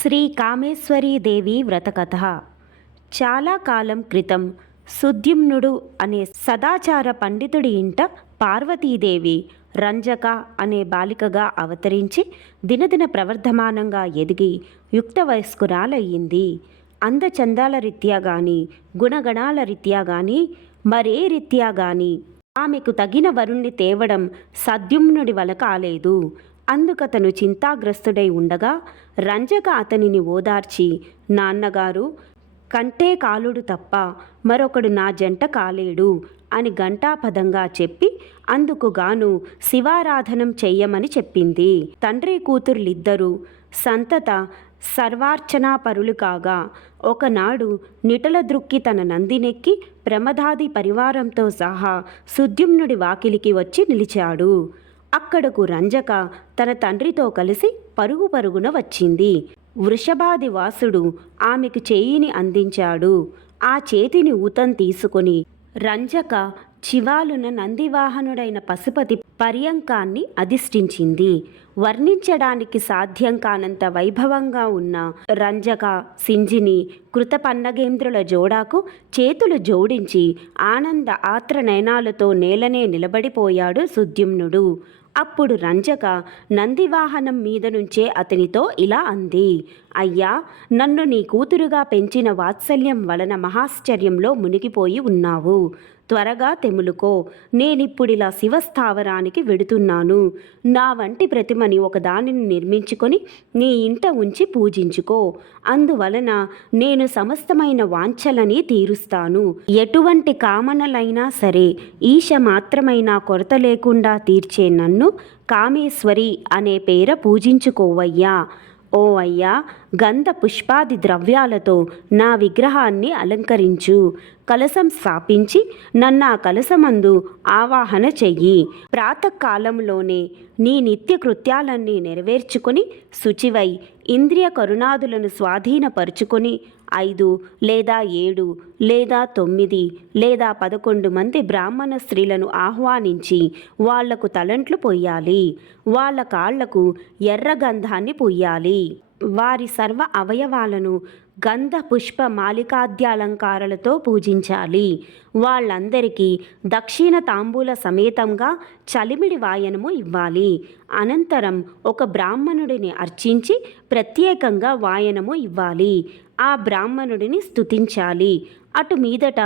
శ్రీ కామేశ్వరీదేవి వ్రతకథ. చాలా కాలం క్రితం సుద్యుమ్నుడు అనే సదాచార పండితుడి ఇంట పార్వతీదేవి రంజక అనే బాలికగా అవతరించి దినదిన ప్రవర్ధమానంగా ఎదిగి యుక్త వయస్కురాలయ్యింది అందచందాల రీత్యా గాని గుణగణాల రీత్యా గాని మరే రీత్యా గాని ఆమెకు తగిన వరుణ్ణి తేవడం సద్యుమ్నుడి వల కాలేదు అందుకతను చింతాగ్రస్తుడై ఉండగా రంజక అతనిని ఓదార్చి నాన్నగారు కంటే కాలుడు తప్ప మరొకడు నా జంట కాలేడు అని ఘంటాపదంగా చెప్పి అందుకు గాను శివారాధనం చెయ్యమని చెప్పింది. తండ్రి కూతుర్లిద్దరూ సంతత సర్వార్చనాపరులు కాగా ఒకనాడు నిటల దృక్కి తన నందినెక్కి ప్రమదాది పరివారంతో సహా సుద్యుమ్నుడి వాకిలికి వచ్చి నిలిచాడు. అక్కడకు రంజక తన తండ్రితో కలిసి పరుగు పరుగున వచ్చింది. వృషభాది వాసుడు ఆమెకు చేయిని అందించాడు. ఆ చేతిని ఊతం తీసుకొని రంజక చివాలున నందివాహనుడైన పశుపతి పర్యంకాన్ని అధిష్ఠించింది. వర్ణించడానికి సాధ్యం కానంత వైభవంగా ఉన్న రంజక సింజిని కృతపన్నగేంద్రుల జోడాకు చేతులు జోడించి ఆనంద ఆత్రనయనాలతో నేలనే నిలబడిపోయాడు సుద్యుమ్నుడు. అప్పుడు రంజక నందివాహనం మీద నుంచే అతనితో ఇలా అంది అయ్యా నన్ను నీ కూతురుగా పెంచిన వాత్సల్యం వలన మహాశ్చర్యంలో మునిగిపోయి ఉన్నావు. త్వరగా తెములుకో. నేనిప్పుడిలా శివస్థావరానికి వెడుతున్నాను. నా వంటి ప్రతిమని ఒకదానిని నిర్మించుకొని నీ ఇంట ఉంచి పూజించుకో. అందువలన నేను సమస్తమైన వాంఛలని తీరుస్తాను. ఎటువంటి కామనలైనా సరే ఈశ మాత్రమైన కొరత లేకుండా తీర్చే నన్ను కామేశ్వరి అనే పేర పూజించుకోవయ్యా. ఓ అయ్యా గంధ పుష్పాది ద్రవ్యాలతో నా విగ్రహాన్ని అలంకరించు. కలసం స్థాపించి నన్నా కలసమందు ఆవాహన చెయ్యి. ప్రాతకాలంలోనే నీ నిత్య కృత్యాలన్నీ నెరవేర్చుకొని శుచివై ఇంద్రియ కరుణాదులను స్వాధీనపరుచుకొని ఐదు లేదా ఏడు లేదా తొమ్మిది లేదా పదకొండు మంది బ్రాహ్మణ స్త్రీలను ఆహ్వానించి వాళ్ళకు తలంట్లు పొయ్యాలి. వాళ్ళ కాళ్ళకు ఎర్ర గంధాన్ని పొయ్యాలి. వారి సర్వ అవయవాలను గంధ పుష్ప మాలికాద్యాలంకారాలతో పూజించాలి. వాళ్ళందరికీ దక్షిణ తాంబూల సమేతంగా చలిమిడి వాయనము ఇవ్వాలి. అనంతరం ఒక బ్రాహ్మణుడిని అర్చించి ప్రత్యేకంగా వాయనము ఇవ్వాలి. ఆ బ్రాహ్మణుడిని స్థుతించాలి అటు మీదట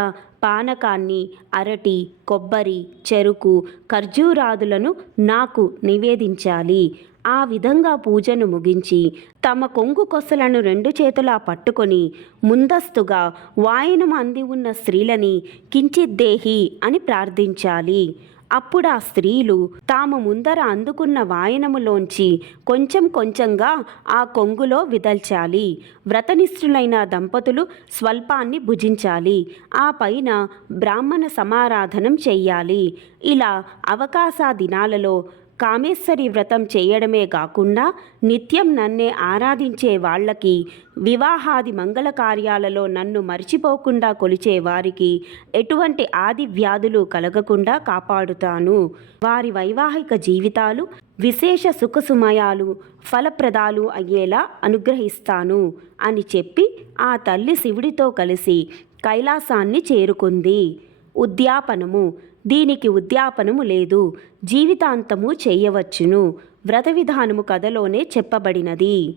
పానకాన్ని అరటి కొబ్బరి చెరుకు ఖర్జూరాదులను నాకు నివేదించాలి. ఆ విధంగా పూజను ముగించి తమ కొంగు కొసలను రెండు చేతులా పట్టుకొని ముందస్తుగా వాయనం అంది ఉన్న స్త్రీలని కించిద్దేహి అని ప్రార్థించాలి. అప్పుడు ఆ స్త్రీలు తాము ముందర అందుకున్న వాయనములోంచి కొంచెం కొంచెంగా ఆ కొంగులో విదల్చాలి. వ్రతనిష్ఠులైన దంపతులు స్వల్పాన్ని భుజించాలి. ఆ పైన బ్రాహ్మణ సమారాధనం చెయ్యాలి. ఇలా అవకాశ దినాలలో కామేశ్వరి వ్రతం చేయడమే కాకుండా నిత్యం నన్నే ఆరాధించే వాళ్ళకి వివాహాది మంగళ కార్యాలలో నన్ను మర్చిపోకుండా కొలిచే వారికి ఎటువంటి ఆది వ్యాధులు కలగకుండా కాపాడుతాను. వారి వైవాహిక జీవితాలు విశేష సుఖసుమయాలు ఫలప్రదాలు అయ్యేలా అనుగ్రహిస్తాను అని చెప్పి ఆ తల్లి శివుడితో కలిసి కైలాసాన్ని చేరుకుంది. ఉద్యాపనము దీనికి ఉద్యాపనము లేదు. జీవితాంతము చేయవచ్చును. వ్రత విధానము కథలోనే చెప్పబడినది.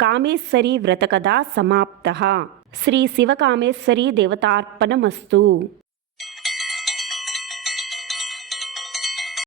కామేశ్వరి వ్రత కథ సమాప్త. శ్రీ శివకామేశ్వరి దేవతార్పణమస్తు.